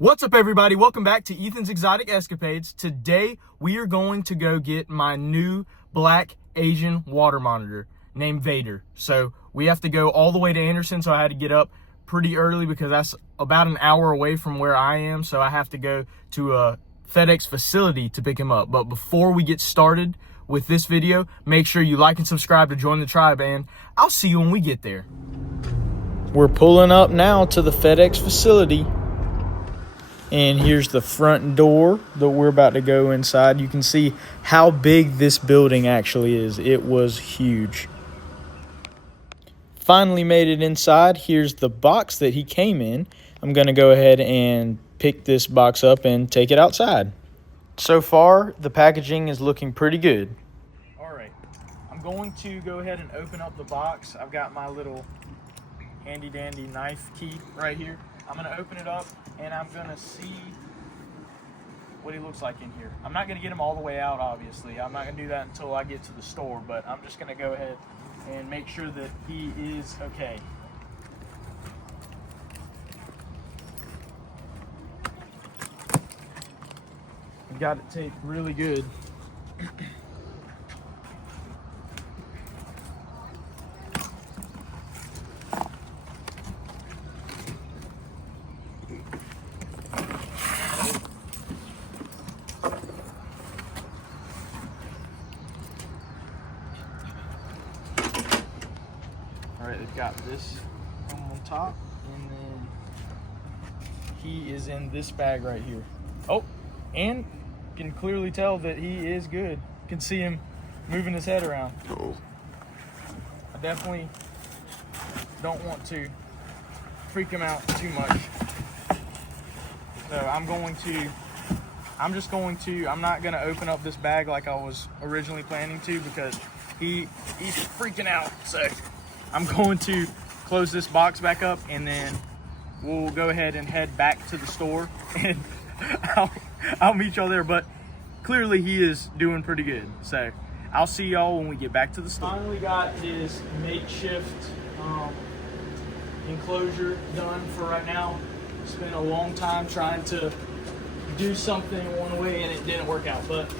What's up, everybody? Welcome back to Ethan's Exotic Escapades. Today, we are going to go get my new black Asian water monitor named Vader. So we have to go all the way to Anderson, so I had to get up pretty early because that's about an hour away from where I am. So I have to go to a FedEx facility to pick him up. But before we get started with this video, make sure you like and subscribe to join the tribe, and I'll see you when we get there. We're pulling up now to the FedEx facility. And here's the front door that we're about to go inside. You can see how big this building actually is. It was huge. Finally made it inside. Here's the box that he came in. I'm going to go ahead and pick this box up and take it outside. So far, the packaging is looking pretty good. All right, I'm going to go ahead and open up the box. I've got my little handy dandy knife key right here. I'm going to open it up and I'm going to see what he looks like in here. I'm not going to get him all the way out, obviously. I'm not going to do that until I get to the store, but I'm just going to go ahead and make sure that he is okay. I've got it taped really good. Alright, they've got this on top, and then he is in this bag right here. Oh, and you can clearly tell that he is good. You can see him moving his head around. Oh. I definitely don't want to freak him out too much. So I'm not going to open up this bag like I was originally planning to, because he's freaking out. So I'm going to close this box back up, and then we'll go ahead and head back to the store, and I'll meet y'all there. But clearly he is doing pretty good. So I'll see y'all when we get back to the store. Finally got his makeshift enclosure done for right now. Spent a long time trying to do something one way and it didn't work out, but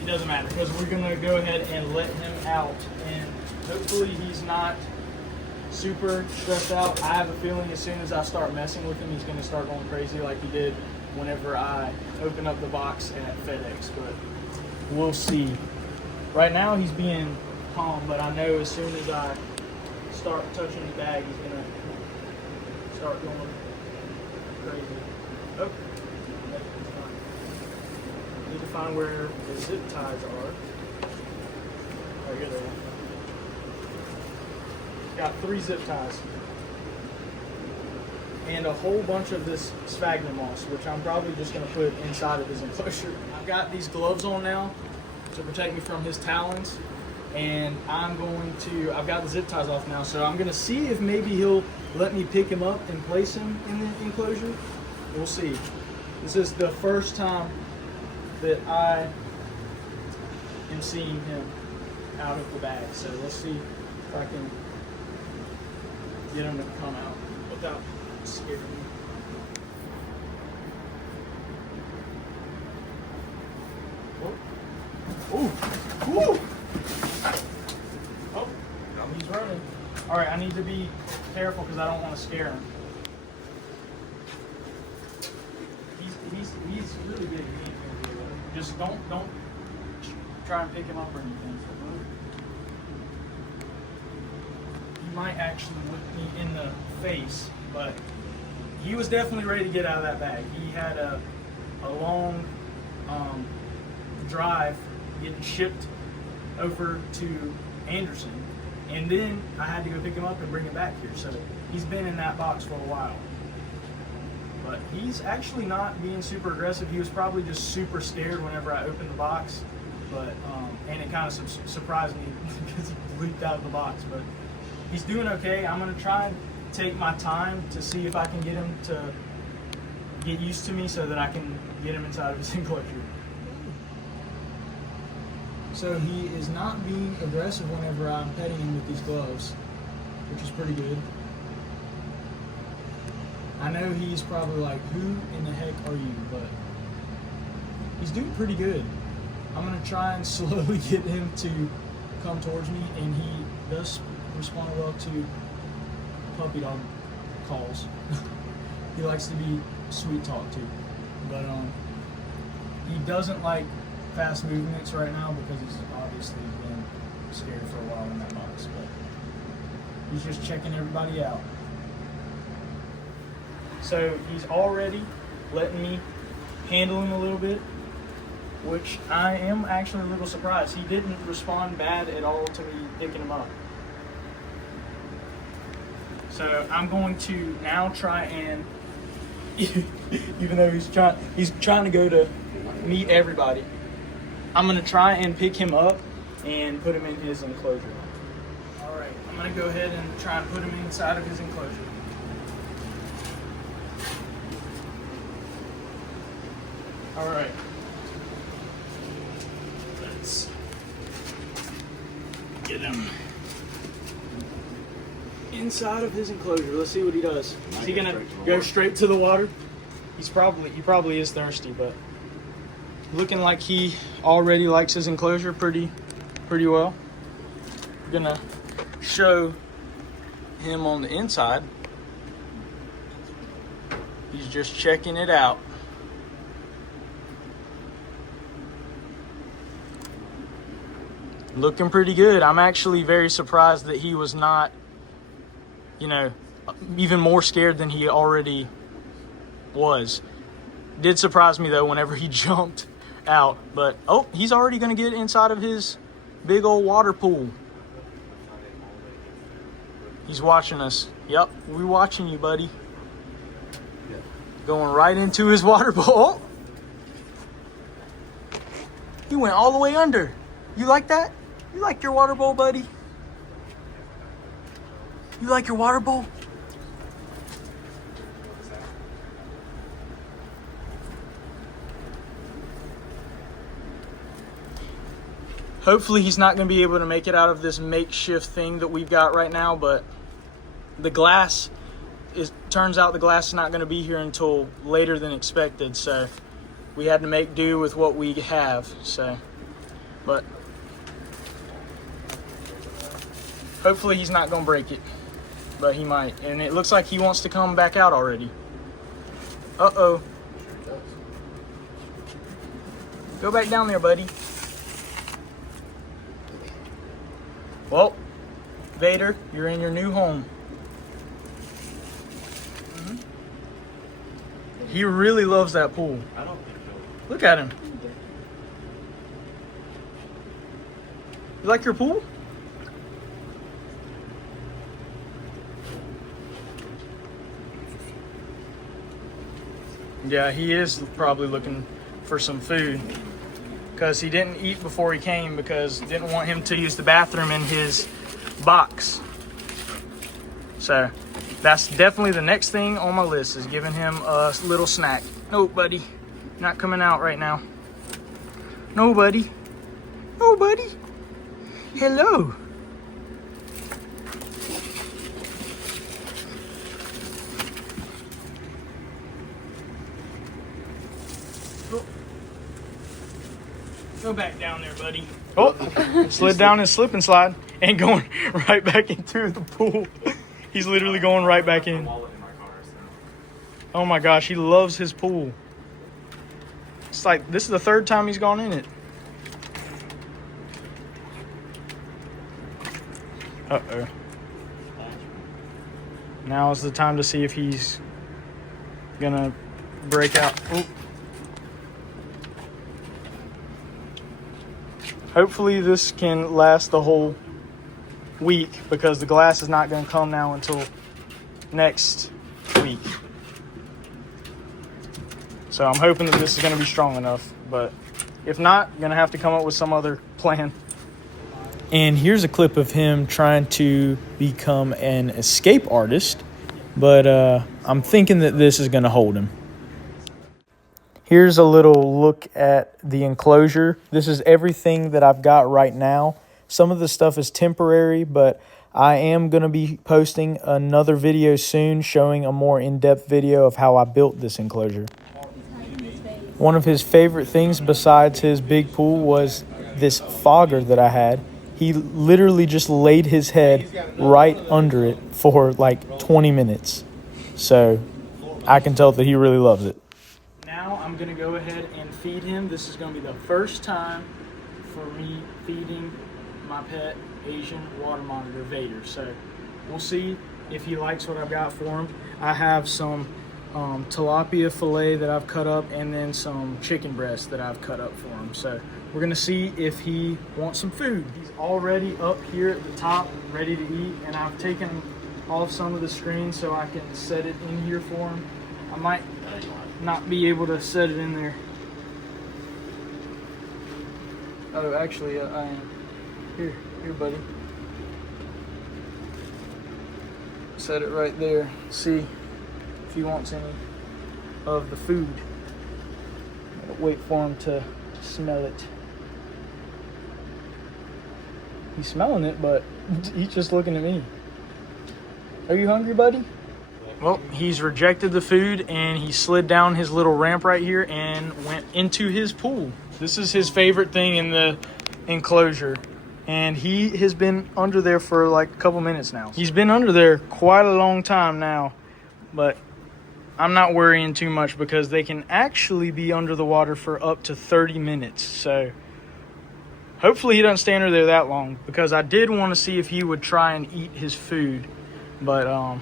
it doesn't matter because we're gonna go ahead and let him out, and hopefully he's not super stressed out. I have a feeling as soon as I start messing with him, he's gonna start going crazy like he did whenever I opened up the box at FedEx, but we'll see. Right now he's being calm, but I know as soon as I start touching the bag, he's gonna start going crazy. Oh, need to find where the zip ties are. Oh, here they are. Got 3 zip ties and a whole bunch of this sphagnum moss, which I'm probably just going to put inside of his enclosure. I've got these gloves on now to protect me from his talons, and I've got the zip ties off now, so I'm going to see if maybe he'll let me pick him up and place him in the enclosure. We'll see. This is the first time that I am seeing him out of the bag, so let's see if I can get him to come out without scaring me. Oh, he's running. All right, I need to be careful because I don't want to scare him. He's really big. Just don't try and pick him up or anything. He might actually look me in the face, but he was definitely ready to get out of that bag. He had a long drive getting shipped over to Anderson, and then I had to go pick him up and bring him back here. So he's been in that box for a while, but he's actually not being super aggressive. He was probably just super scared whenever I opened the box, but and it kind of surprised me because he leaped out of the box. But he's doing okay. I'm gonna try and take my time to see if I can get him to get used to me so that I can get him inside of his enclosure. So he is not being aggressive whenever I'm petting him with these gloves, which is pretty good. I know he's probably like, who in the heck are you? But he's doing pretty good. I'm gonna try and slowly get him to come towards me, and he does respond well to puppy dog calls. He likes to be sweet talked to, but he doesn't like fast movements right now because he's obviously been scared for a while in that box. But he's just checking everybody out. So he's already letting me handle him a little bit, which I am actually a little surprised. He didn't respond bad at all to me picking him up. So I'm going to now try and, even though he's trying to go to meet everybody, I'm going to try and pick him up and put him in his enclosure. All right, I'm going to go ahead and try and put him inside of his enclosure. All right. Let's get him inside of his enclosure. Let's see what he does. Is he gonna go straight to the water? He probably is thirsty, but looking like he already likes his enclosure pretty well. I'm gonna show him on the inside. He's just checking it out. Looking pretty good. I'm actually very surprised that he was not, even more scared than he already was. Did surprise me though whenever he jumped out, but he's already going to get inside of his big old water pool. He's watching us. Yep, we're watching you, buddy. Going right into his water bowl. He went all the way under. You like that? You like your water bowl, buddy? You like your water bowl? Hopefully he's not going to be able to make it out of this makeshift thing that we've got right now, but turns out the glass is not going to be here until later than expected, so we had to make do with what we have. But hopefully he's not going to break it, but he might. And it looks like he wants to come back out already. Uh-oh. Go back down there, buddy. Well, Vader, you're in your new home. He really loves that pool. I don't think so. Look at him. You like your pool? Yeah, he is probably looking for some food because he didn't eat before he came because didn't want him to use the bathroom in his box. So that's definitely the next thing on my list is giving him a little snack. No, buddy, not coming out right now. No, buddy. No, buddy. Hello. Go back down there, buddy. Oh, slid down his slip and slide and going right back into the pool. He's literally going right back in. Oh my gosh, he loves his pool. It's like this is the third time he's gone in it. Uh-oh. Now is the time to see if he's gonna break out. Ooh. Hopefully this can last the whole week because the glass is not going to come now until next week. So I'm hoping that this is going to be strong enough, but if not, I'm going to have to come up with some other plan. And here's a clip of him trying to become an escape artist, but I'm thinking that this is going to hold him. Here's a little look at the enclosure. This is everything that I've got right now. Some of the stuff is temporary, but I am going to be posting another video soon showing a more in-depth video of how I built this enclosure. One of his favorite things besides his big pool was this fogger that I had. He literally just laid his head right under it for like 20 minutes. So I can tell that he really loves it. Now I'm going to go ahead and feed him. This is going to be the first time for me feeding my pet Asian water monitor, Vader. So we'll see if he likes what I've got for him. I have some tilapia fillet that I've cut up and then some chicken breast that I've cut up for him. So we're gonna see if he wants some food. He's already up here at the top ready to eat, and I've taken off some of the screen so I can set it in here for him. I might not be able to set it in there. Oh, actually I am. Here buddy. Set it right there. See if he wants any of the food. Wait for him to smell it. He's smelling it, but he's just looking at me. Are you hungry, buddy? Well, he's rejected the food and he slid down his little ramp right here and went into his pool. This is his favorite thing in the enclosure. And he has been under there for like a couple minutes now. He's been under there quite a long time now, but I'm not worrying too much because they can actually be under the water for up to 30 minutes. So hopefully he doesn't stay under there that long, because I did want to see if he would try and eat his food. But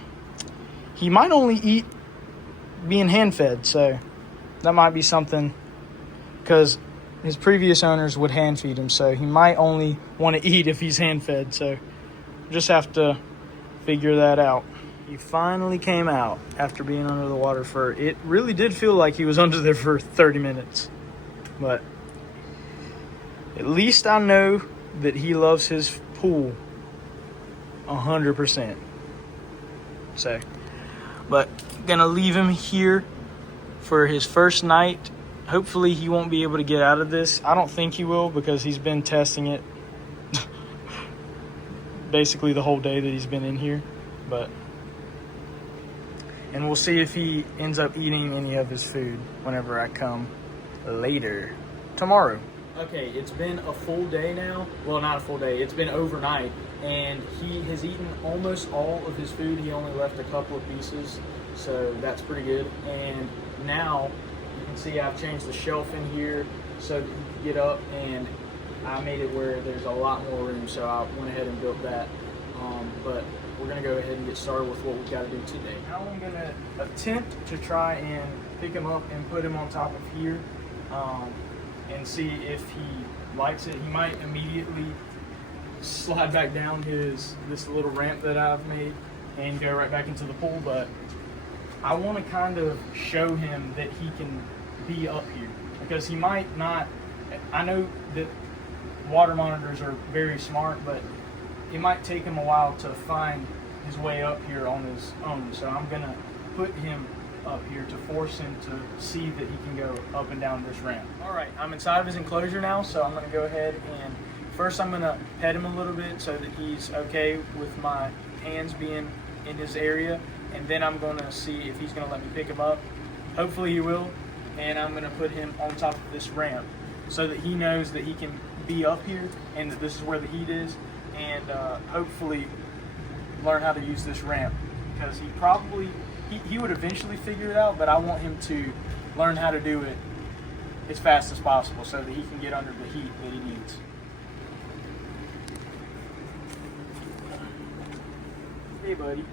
he might only eat being hand fed. So that might be something, because his previous owners would hand feed him. So he might only want to eat if he's hand fed. So just have to figure that out. He finally came out after being under the water for, it really did feel like he was under there for 30 minutes. But at least I know that he loves his pool 100%. So, but gonna leave him here for his first night. Hopefully he won't be able to get out of this. I don't think he will, because he's been testing it basically the whole day that he's been in here. And we'll see if he ends up eating any of his food whenever I come later tomorrow. Okay, it's been a full day now. Well, not a full day. It's been overnight, and he has eaten almost all of his food. He only left a couple of pieces, so that's pretty good. And now you can see I've changed the shelf in here so that he can get up, and I made it where there's a lot more room, so I went ahead and built that. But we're gonna go ahead and get started with what we've got to do today. Now I'm gonna attempt to try and pick him up and put him on top of here, and see if he likes it. He might immediately slide back down this little ramp that I've made and go right back into the pool, but I want to kind of show him that he can be up here, because he might not. I know that water monitors are very smart, but it might take him a while to find his way up here on his own. So I'm gonna put him up here to force him to see that he can go up and down this ramp. All right, I'm inside of his enclosure now, so I'm gonna go ahead and first I'm gonna pet him a little bit so that he's okay with my hands being in his area, and then I'm gonna see if he's gonna let me pick him up. Hopefully he will, and I'm gonna put him on top of this ramp so that he knows that he can be up here and that this is where the heat is, and hopefully learn how to use this ramp, because he would eventually figure it out, but I want him to learn how to do it as fast as possible so that he can get under the heat that he needs. Hey buddy.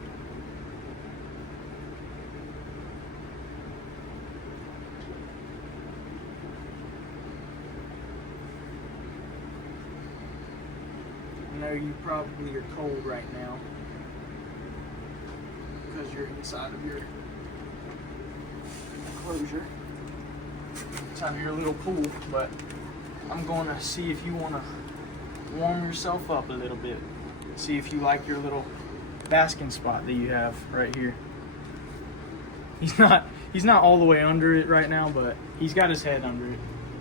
I know you probably are cold right now because you're inside of your enclosure, inside of your little pool, but I'm going to see if you want to warm yourself up a little bit. See if you like your little basking spot that you have right here. He's not all the way under it right now, but he's got his head under it.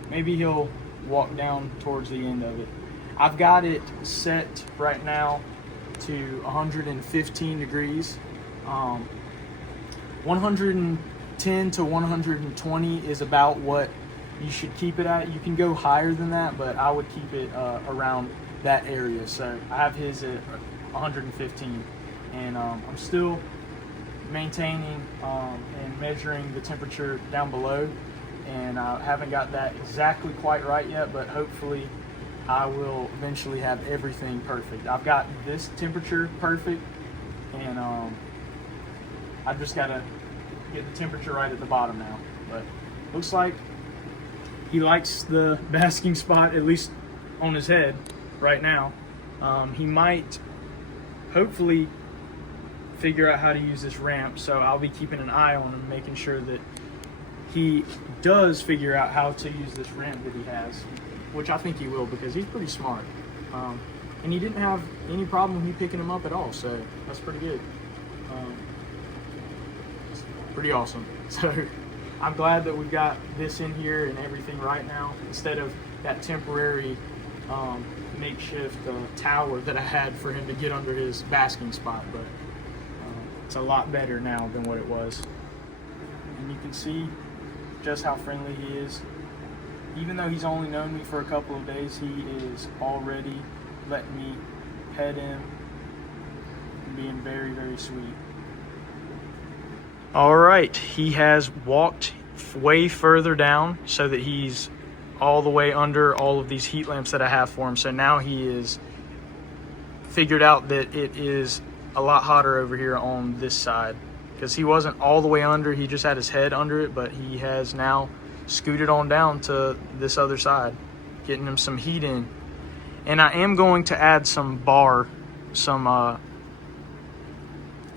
Maybe he'll walk down towards the end of it. I've got it set right now to 115 degrees. 110 to 120 is about what you should keep it at. You can go higher than that, but I would keep it around that area. So I have his at 115, and I'm still maintaining and measuring the temperature down below, and I haven't got that exactly quite right yet, but hopefully I will eventually have everything perfect. I've got this temperature perfect, and I've just got to get the temperature right at the bottom now. But looks like he likes the basking spot, at least on his head right now. He might hopefully figure out how to use this ramp, so I'll be keeping an eye on him, making sure that he does figure out how to use this ramp that he has, which I think he will, because he's pretty smart. And he didn't have any problem with me picking him up at all, so that's pretty good. Pretty awesome. So I'm glad that we've got this in here and everything right now, instead of that temporary makeshift tower that I had for him to get under his basking spot. But it's a lot better now than what it was. And you can see just how friendly he is. Even though he's only known me for a couple of days, he is already letting me pet him and being very, very sweet. All right, he has walked way further down so that he's all the way under all of these heat lamps that I have for him. So now he is figured out that it is a lot hotter over here on this side, because he wasn't all the way under, he just had his head under it, but he has now scooted on down to this other side, getting him some heat in. And I am going to add some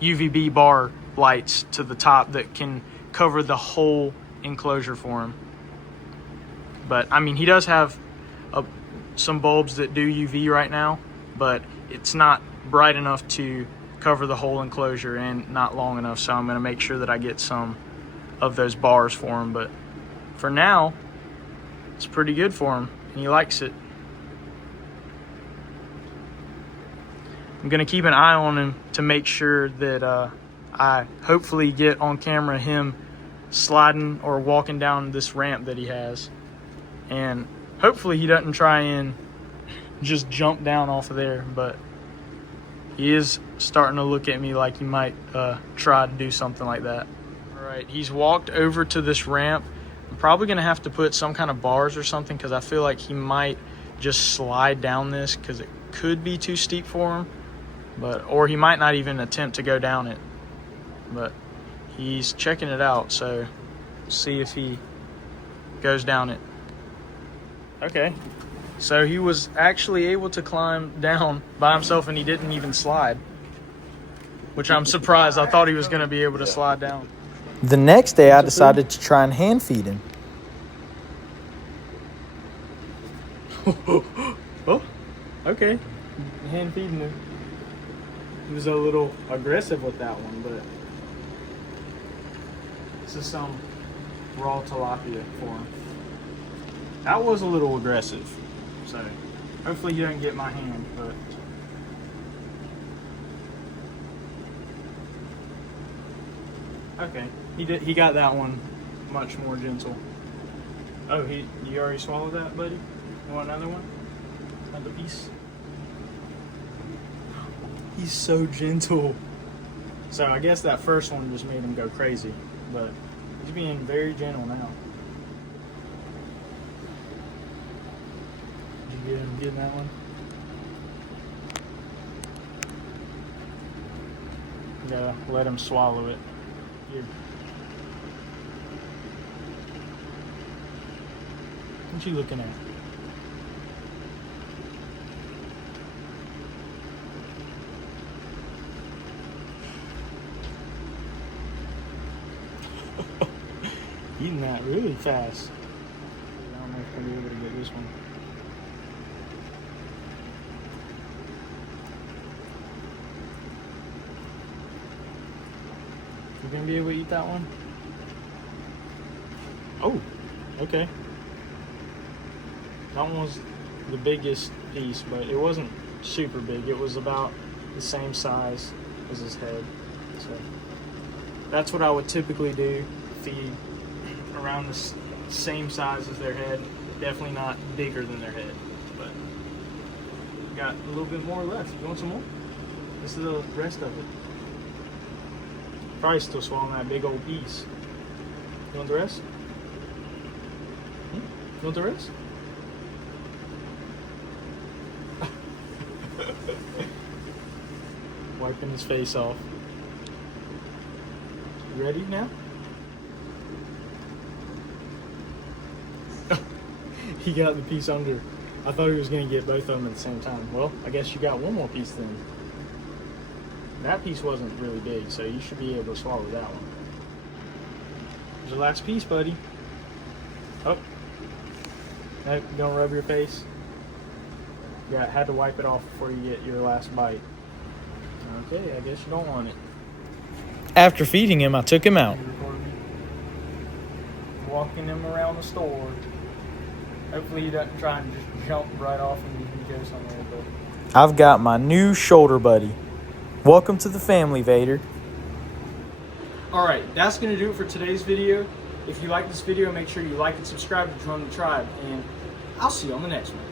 UVB bar lights to the top that can cover the whole enclosure for him. But I mean, he does have some bulbs that do UV right now, but it's not bright enough to cover the whole enclosure and not long enough, so I'm going to make sure that I get some of those bars for him. But for now, it's pretty good for him, and he likes it. I'm going to keep an eye on him to make sure that I hopefully get on camera him sliding or walking down this ramp that he has, and hopefully he doesn't try and just jump down off of there. But he is starting to look at me like he might try to do something like that. All right, he's walked over to this ramp. I'm probably going to have to put some kind of bars or something, because I feel like he might just slide down this, because it could be too steep for him. Or he might not even attempt to go down it. But he's checking it out, so see if he goes down it. Okay, so he was actually able to climb down by himself, and he didn't even slide, which I'm surprised. I thought he was going to be able to slide down. The next day, I decided to try and hand feed him. Oh, okay, hand feeding him. He was a little aggressive with that one, but this is some raw tilapia for him. That was a little aggressive, so hopefully he doesn't get my hand. But okay, he got that one much more gentle. Oh, you already swallowed that, buddy? You want another one? Another piece? He's so gentle. So I guess that first one just made him go crazy, but he's being very gentle now. Did you get him getting that one? You gotta let him swallow it. Here. What you looking at? Eating that really fast. I don't know if I'll be able to get this one. You gonna be able to eat that one? Oh, okay. That one was the biggest piece, but it wasn't super big. It was about the same size as his head. So that's what I would typically do. Feed around the same size as their head. Definitely not bigger than their head, but got a little bit more left. You want some more? This is the rest of it. Probably still swallowing that big old piece. You want the rest? You want the rest? Wiping his face off. You ready now? He got the piece under. I thought he was going to get both of them at the same time. Well, I guess you got one more piece then. That piece wasn't really big, so you should be able to swallow that one. Here's your last piece, buddy. Oh. Nope, you don't rub your face. Yeah, had to wipe it off before you get your last bite. Okay, I guess you don't want it. After feeding him, I took him out. Walking him around the store. Hopefully he doesn't try and just jump right off and go somewhere. But I've got my new shoulder buddy. Welcome to the family, Vader. Alright, that's going to do it for today's video. If you like this video, make sure you like and subscribe to join the tribe. And I'll see you on the next one.